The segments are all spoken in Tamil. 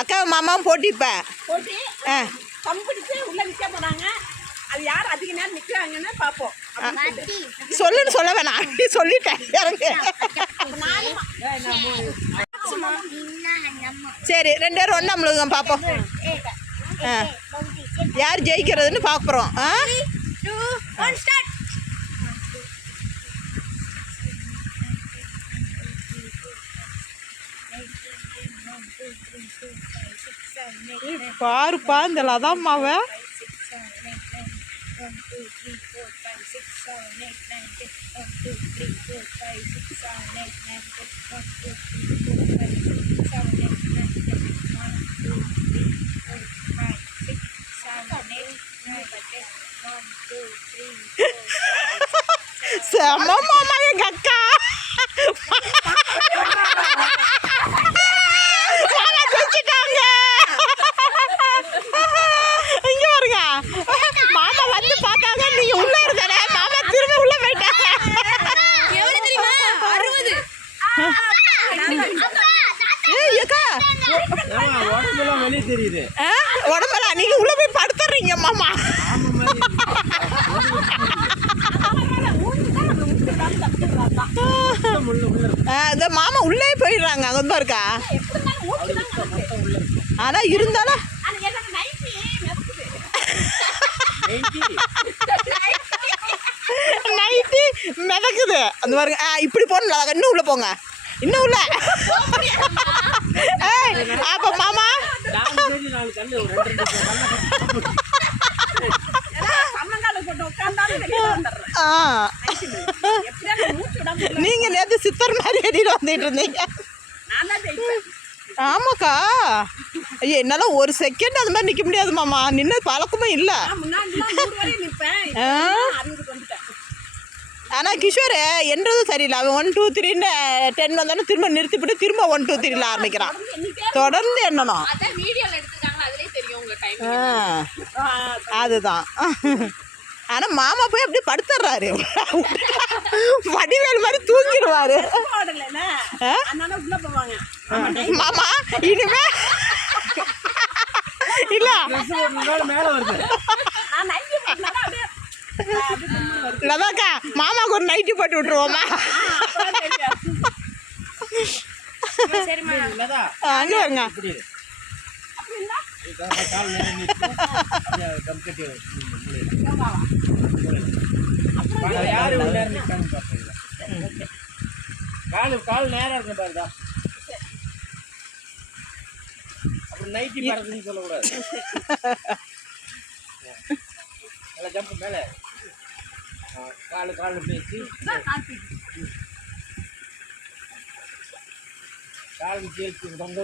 அக்காவும் மாமாவும் போட்டிப்ப போட்டி கம்பிடிச்சு உள்ள நிக்க போறாங்க. அது யார் அதிக நேரம் நிக்கிறாங்கன்னு பாப்போம். சொல்லுன்னு சொல்ல வேணாம், நீ சொல்லிட்டேன். சரி 2 பேரும் ஒன்றா முழுங்க பார்ப்போம். யார் ஜெயிக்கிறதுன்னு பார்க்குறோம். பாருப்பா இந்த லதாம்மாவை. 1 2 3 4 5 6 7 8 9 10 1 2 3 4 5 6 7 8 9 10 1 2 3 4 5 6 7 8 9 10 1 2 3 4 5 6 7 8 9 10 1 2 3 4 sama mama ya kakak. Mama குச்சிட்டாங்க. இங்க பாருங்க. மாமா வந்து பார்த்தாங்க, நீங்க உள்ள இருக்கறே. மாமா திரும்ப உள்ள போயிட்டாங்க. எவ்வளவு தெரியுமா? 60. ஏய் அக்கா. உடம்பெல்லாம் வெளிய தெரியுது. உடம்பெல்லாம் நீங்க உள்ள போய் படுத்துறீங்க மாமா. இந்த மாமா உள்ளே போயிடுறாங்க. அங்கே தான் இருக்கா. ஆனால் இருந்தாலும் நைட்டு மிதக்குது. அந்த பாருங்க. இப்படி போகணும். இன்னும் உள்ள போங்க. இன்னும் உள்ள. அப்போ மாமா நீங்க நேற்று சித்தர் மாதிரி அடியில் வந்துட்டு இருந்தீங்க. ஆமாக்கா. ஐயோ என்னால ஒரு செகண்ட் அது மாதிரி நிற்க முடியாது மாமா. நின்று பழக்கமே இல்லை. ஆனால் கிஷோர் என்றதும் சரியில்லை. அவன் 1 2 3 10 வந்தானே திரும்ப நிறுத்திவிட்டு திரும்ப 1 2 3 ஆரம்பிக்கிறான். தொடர்ந்து எண்ணணும். அதுதான். ஆனால் மாமா போய் அப்படியே படுத்துடுறாரு. வடிவேல் மாதிரி தூங்கிடுவாரு. மாமா இனிமே இல்ல லதாக்கா மாமாவுக்கு ஒரு நைட்டி போட்டு விட்டுருவோமா? அங்கே வருங்க. கால் நேரம் இருக்கு பாருதா. அப்புறம் நைட்டி பறக்குன்னு சொல்லக்கூடாது. நல்லா ஜம்ப் மேலே காலு பேசி காலுக்கு சேர்த்து ரொம்ப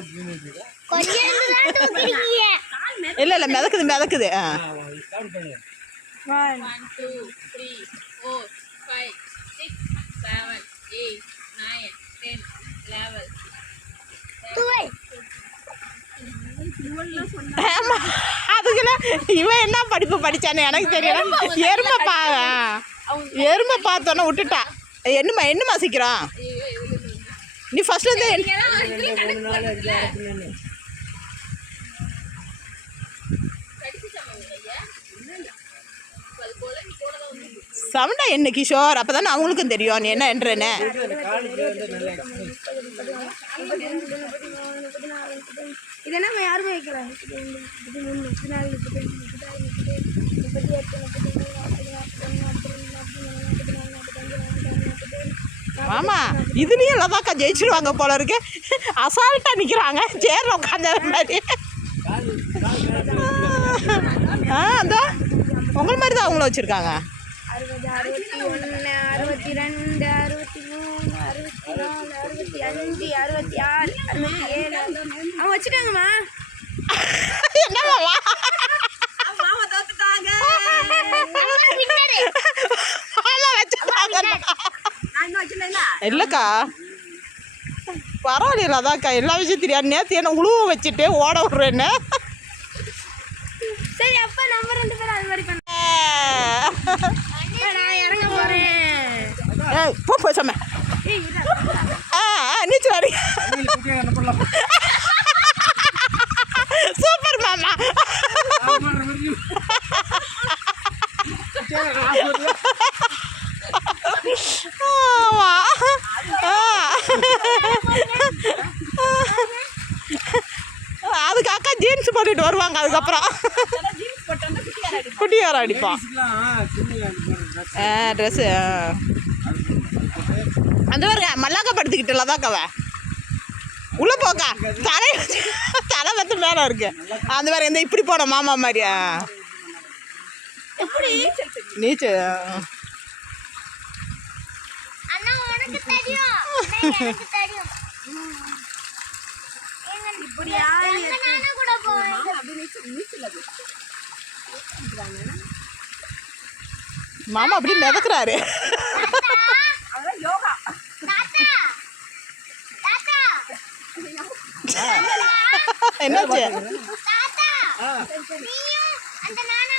இல்லை இல்லை மிதக்குது மிதக்குது. 1 2 3 4 5 6 7 8 9 10 11 அதுக்குள்ள இவன் என்ன படிப்பு படிச்சானு எனக்கு தெரியல. எருமை பார்த்தோன்னே விட்டுட்டா. என்னமா சீக்கிரம் நீ ஃபர்ஸ்ட் வந்து சவுண்டா என்ன கிஷோர்? அப்பதானே அவங்களுக்கும் தெரியும் நீ என்ன என்றேன்னு. இதெல்லாம் யாருமே வைக்கல. ஆமா இதுலயும் லதாக்கா ஜெயிச்சிருவாங்க போல இருக்கு. அசால்ட்டா நிக்கிறாங்க சேர்ல உட்காந்த மாதிரி. அந்த உங்களை மாதிரி தான் அவங்களும் வச்சிருக்காங்க. 60 61 62 63 64 65 66 67 அவங்க வச்சுட்டாங்கம்மா. என்னமாவா மாமா தோத்துட்டாங்க. இல்லக்கா பரவாயில்ல. அதான்க்கா எல்லா விஷயம் தெரியாது. நேற்று என்ன உழுவ வச்சுட்டு ஓட விட்றேன்னு. சரி அப்பா நம்ம 2 பேரும் அது மாதிரி பண்ண. நான் இறங்க போறேன். போ சம நீச்சல் அடி. ஜீன்ஸ் போட்டுட்டு வருவாங்க அதுக்கப்புறம் ஜீன்ஸ் போட்டு வந்து குட்டியார் அடிப்பான். குட்டியார அடிப்பான் ட்ரெஸ்ஸு அந்த பாருங்க மல்லாக்க படுத்துக்கிட்டு தான் கவ உள்ள போக்கா தலை வந்து மேலே இருக்கு அந்த மாதிரி இந்த இப்படி போன மாமா மாதிரி எப்படி நீச்சல் தெரியும்? நீச்சல் அண்ணா உனக்கு தெரியும் எனக்கு தெரியும் இப்படியா நானும் கூட போவேன் அப்படி நீச்சல் அது. மாமா அப்படி மிதக்குறாரு அதெல்லாம் யோகா. தாத்தா தாத்தா என்னாச்சு தாத்தா நீயும் அந்த நானும்